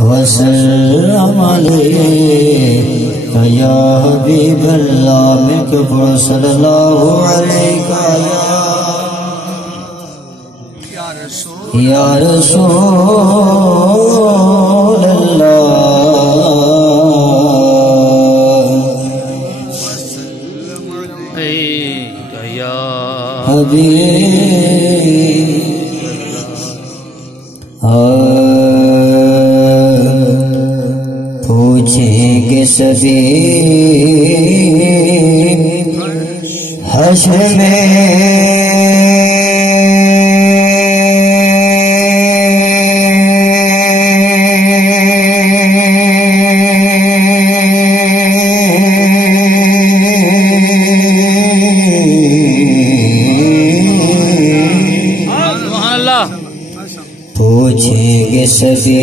وسلم علیک یا حبیب اللہ ملک پر صلی اللہ علیہ یا رسول اللہ یا حبیب پوچھیں گے سبھی حشر میں پوچھیں گے سبھی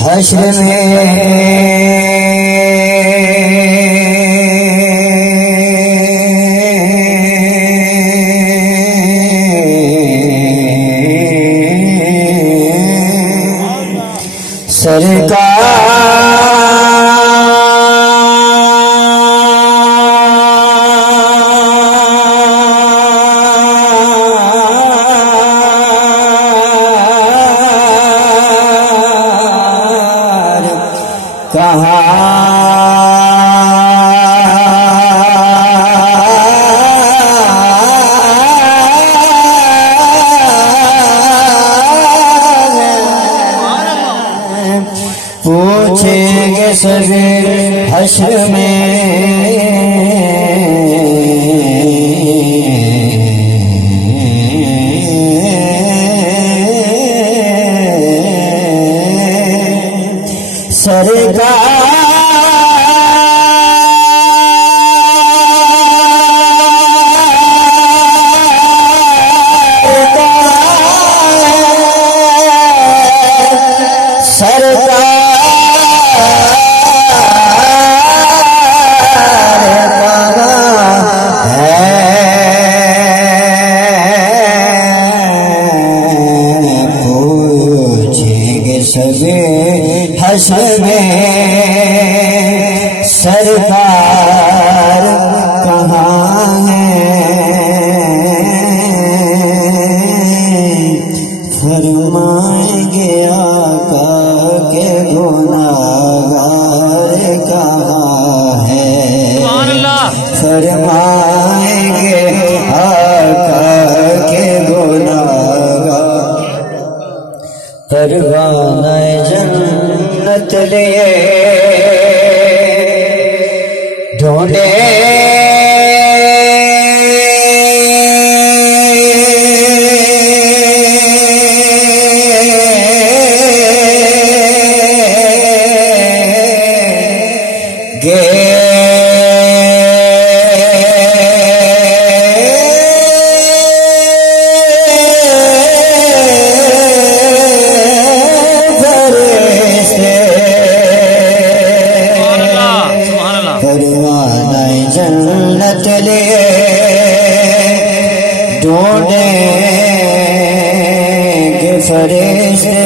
حشر میں پوچھیں گے سبھی حشر میں حشر میں سرکار کہاں ہے فرمائیں گے آقا کے گناہگار کہاں ہے فرمائیں گے آقا کے گناہگار پروانہ جنت لیے ڈھونڈے جنت لیے ڈھونڈیں گے فرشتے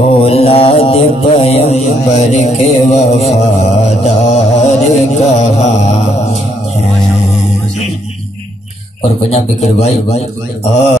اولاد پیغمبر کے وفادار کہاں ہیں اور پنجابی کروائی